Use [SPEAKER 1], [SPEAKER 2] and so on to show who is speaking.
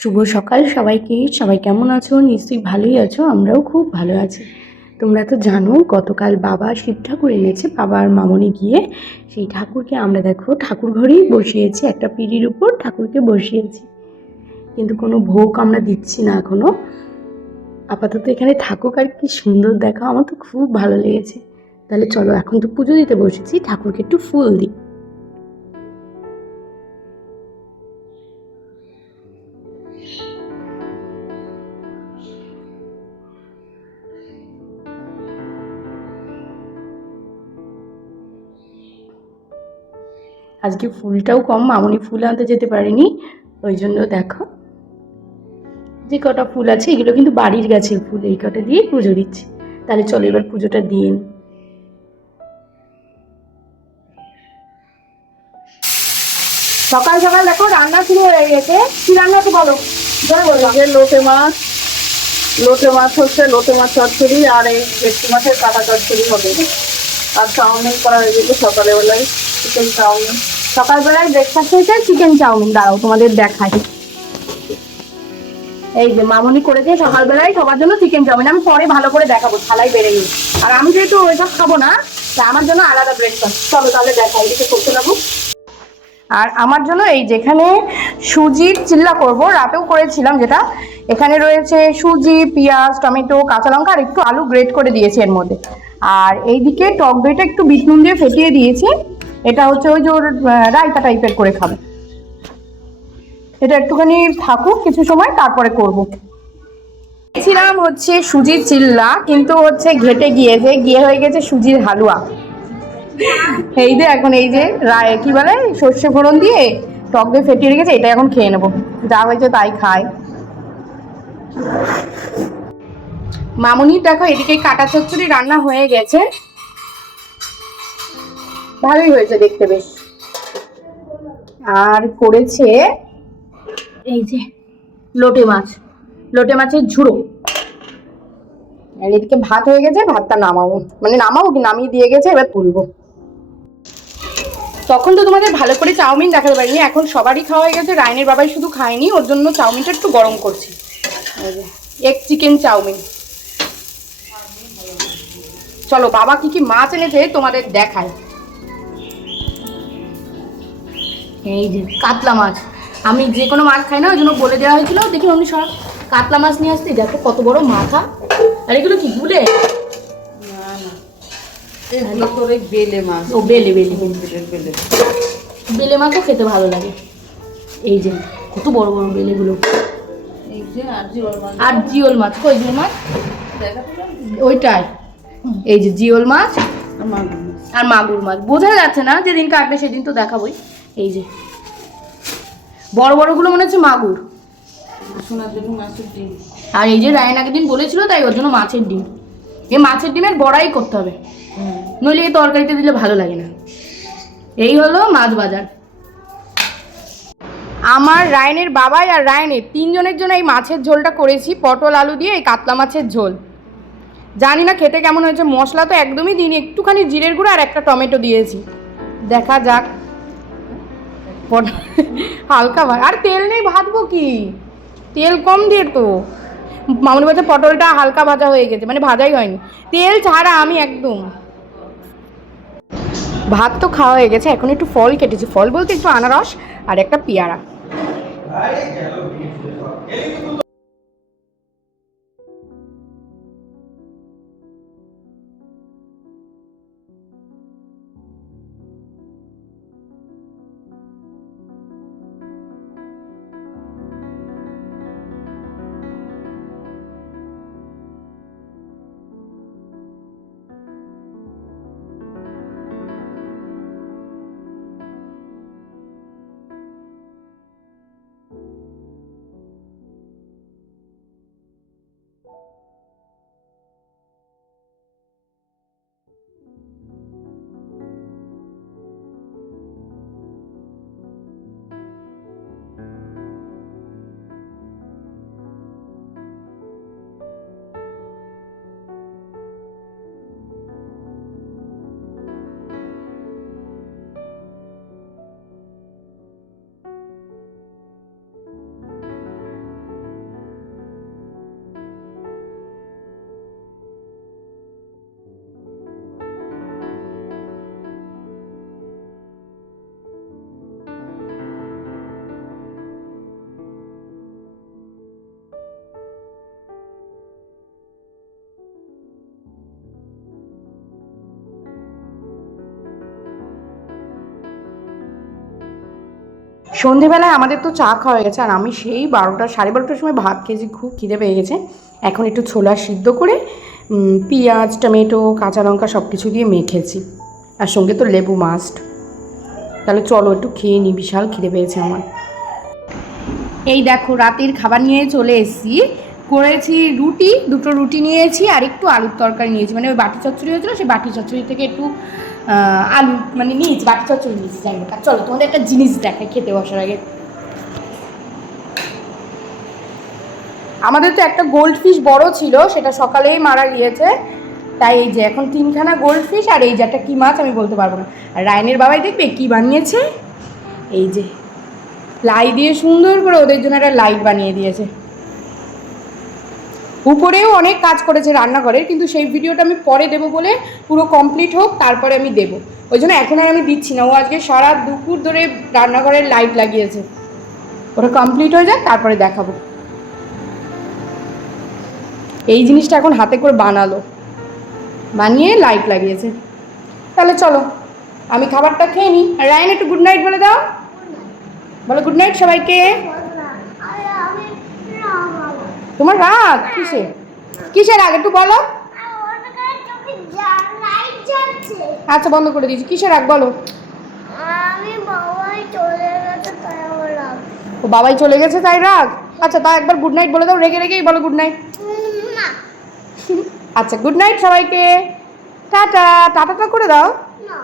[SPEAKER 1] শুভ সকাল সবাইকে। সবাই কেমন আছো? নিশ্চয়ই ভালোই আছো, আমরাও খুব ভালো আছি। তোমরা তো জানো, গতকাল বাবা শিব ঠাকুর এনেছে, বাবা আর মামনি গিয়ে সেই ঠাকুরকে, আমরা দেখো, ঠাকুর ঘরেই বসিয়েছি, একটা পিঁড়ির উপর ঠাকুরকে বসিয়েছি। কিন্তু কোনো ভোগ আমরা দিচ্ছি না এখনও আপাতত এখানে থাকুক আর কি সুন্দর দেখো আমার তো খুব ভালো লেগেছে। তাহলে চলো, এখন তো পুজো দিতে বসেছি, ঠাকুরকে একটু ফুল দিই। আজকে ফুলটাও কম, মামনি ফুল আনতে যেতে পারিনি, ওই জন্য দেখো। যে কটা ফুল আছে, এগুলো কিন্তু বাড়ির গাছের ফুল, এই কটা দিয়ে পুজো দিচ্ছি। তাহলে চলো এবার পুজোটা দিয়ে নিই
[SPEAKER 2] সকাল সকাল দেখো, রান্না শুরু হয়ে গেছে। কি রান্না তো বলো?
[SPEAKER 3] লোটে মাছ লোটে মাছ হচ্ছে লোটে মাছ চচ্চড়ি, আর এই ভেটকি মাছের কাটা চচ্চড়ি হবে। আর চাউমিন করা হয়ে গেছে সকালে বেলায়, চিকেন চাউমিন।
[SPEAKER 2] সকালবেলায় ব্রেকফাস্ট হয়েছে চিকেন চাউমিন। দাঁড়াও, তোমাদের দেখাই। এই যে মামনি করেছে সকালবেলায় সবার জন্য চিকেন চাউমিন। আমি পরে ভালো করে দেখাবো থালাই বেড়ে গিয়ে আর আমি যেহেতু ওইসব খাব না আমার জন্য আলাদা ব্রেকফাস্ট চলো তাহলে দেখাই, এদিকে করতে লাগবো আর আমার জন্য এই যেখানে সুজির চিল্লা করব, রাতেও করেছিলাম যেটা। এখানে রয়েছে সুজি, পেঁয়াজ, টমেটো, কাঁচা লঙ্কা আর একটু আলু গ্রেট করে দিয়েছি এর মধ্যে। আর এইদিকে টক দইটা একটু বিট নুন দিয়ে ফেটিয়ে দিয়েছি। এটা হচ্ছে ওই যে ওর রায়তা টাইপের করে খাবে। এটা একটুখানি থাকুক কিছু সময়, তারপরে করব। ছিলাম হচ্ছে সুজির চিল্লা, কিন্তু হচ্ছে ঘেটে গিয়েছে গিয়ে হয়ে গেছে সুজির হালুয়া। এই যে এখন এই যে রায়, কি বলে, সর্ষে ফোড়ন দিয়ে টক দিয়ে ফেটিয়ে রেখেছে, এটা এখন খেয়ে নেব। যা হয়েছে তাই খায়। মামুনির দেখো এদিকে কাটা চচ্চড়ি রান্না হয়ে গেছে। ভালোই হয়েছে দেখতে বেশ। আর করেছে এই যে লোটে মাছ, লোটে মাছের ঝুড়ো। আর এদিকে ভাত হয়ে গেছে, ভাতটা নামাবো। মানে নামাবো কি? নামিয়ে দিয়ে গেছে, এবার তুলবো। তখন তো তোমাদের ভালো করে চাউমিন দেখাতে পারিনি, এখন সবারই খাওয়া হয়ে গেছে রায়নের বাবাই শুধু খায়নি, ওর জন্য চাউমিনটা একটু গরম করছি। Egg chicken chowmein. চলো, বাবা কি কি মাছ এনেছে তোমাদের দেখায়। এই যে কাতলা মাছ। আমি যে কোনো মাছ খাই না ওই জন্য বলে দেওয়া হয়েছিল। দেখি অমনি সব কাতলা মাছ নিয়ে আসতে? দেখো কত বড় মাথা। আর এগুলো কি গুলে?
[SPEAKER 3] না না। এগুলো বেলে মাছ।
[SPEAKER 2] ও বেলে বেলে।
[SPEAKER 3] বেলে বেলে।
[SPEAKER 2] মাছও খেতে ভালো লাগে। এই যে কত বড় বড় বেলেগুলো।
[SPEAKER 3] আর জিওল মাছ।
[SPEAKER 2] আর জিওল মাছ কই জিওল মাছ? ওইটাই। এই যে জিওল মাছ
[SPEAKER 3] আর মাগুর মাছ।
[SPEAKER 2] আর মাগুর মাছ। বোঝা যাচ্ছে না যেদিন কাটবে সেদিন তো দেখাবোই। এই যে। বড় বড়গুলো মনে হচ্ছে মাগুর। আর এই যে রায়ন আগের দিন বলেছিল তাই ওর জন্য মাছের ডিম। এই মাছের ডিমের বড়াই করতে হবে। নইলে এই তরকারিতে দিলে ভালো লাগে না। এই হলো মাছ বাজার। আমার রায়নের বাবাই আর রায়নের তিনজনের জন্য এই মাছের ঝোলটা করেছি পটল আলু দিয়ে এই কাতলা মাছের ঝোল। জানি না খেতে কেমন হয়েছে মশলা তো একদমই দিইনি একটুখানি জিরের গুঁড়ো আর একটা টমেটো দিয়েছি। দেখা যাক। হালকা ভাত। আর তেল নেই ভাজবো কি? তেল কম দিয়ে তো। মামনি বলছে পটলটা হালকা ভাজা হয়ে গেছে মানে ভাজাই হয়নি। তেল ছাড়া আমি একদম। ভাত তো খাওয়া হয়ে গেছে, এখন একটু ফল কেটেছি। ফল বলতে একটু আনারস আর একটা পেয়ারা। সন্ধেবেলায় আমাদের তো চা খাওয়া হয়ে গেছে, আর আমি সেই বারোটা, সাড়ে বারোটার সময় ভাত খেয়েছি, খুব খিদে পেয়ে গেছে। এখন একটু ছোলা সিদ্ধ করে পেঁয়াজ, টমেটো, কাঁচা লঙ্কা সব কিছু দিয়ে মেখেছি আর সঙ্গে তো লেবু মাস্ট তাহলে চলো একটু খেয়ে নিই বিশাল খিদে পেয়েছে আমার। এই দেখো, রাতের খাবার নিয়ে চলে এসেছি। করেছি রুটি, দুটো রুটি নিয়েছি, আর একটু আলুর তরকারি নিয়েছি। মানে ওই বাটি চচ্চড়ি হয়েছিল, সেই বাটি চচ্চড়ি থেকে একটু আলু মানে নিয়েছি বাটি চচ্চড়ি নিয়েছি, যাই হোক। চলো, তোমাদের একটা জিনিস দেখাই খেতে বসার আগে। আমাদের তো একটা গোল্ড ফিশ বড় ছিল, সেটা সকালেই মারা গিয়েছে। তাই এই যে এখন তিনখানা গোল্ড ফিশ আর এই যে একটা কী মাছ, আমি বলতে পারব না। আর রায়নের বাবাই দেখবে কি বানিয়েছে? এই যে, লাই দিয়ে সুন্দর করে ওদের জন্য একটা লাইট বানিয়ে দিয়েছে। উপরেও অনেক কাজ করেছে রান্নাঘরের, কিন্তু সেই ভিডিওটা আমি পরে দেবো বলে পুরো কমপ্লিট হোক, তারপরে আমি দেবো। ওই জন্য এখন আর আমি দিচ্ছি না। ও আজকে সারা দুপুর ধরে রান্নাঘরের লাইট লাগিয়েছে। ওটা কমপ্লিট হয়ে যাক, তারপরে দেখাবো। এই জিনিসটা এখন হাতে করে বানালো। বানিয়ে লাইট লাগিয়েছে। তাহলে চলো, আমি খাবারটা খেয়ে নিই। রায়ন, একটু গুড নাইট বলে দাও। বলো গুড নাইট সবাইকে। তোমার রাগ? কিসে কিসের রাগ? একটু বলো। আচ্ছা বন্ধ করে দিয়েছি। কিসের রাগ বলো?
[SPEAKER 1] বাবাই চলে গেছে তাই রাগ।
[SPEAKER 2] ও বাবাই চলে গেছে তাই রাগ? আচ্ছা তা একবার গুড নাইট বলে দাও। রেগে রেগেই বলো গুড নাইট আচ্ছা গুড নাইট সবাইকে। টাটা। টাটাটা করে দাও।
[SPEAKER 1] না।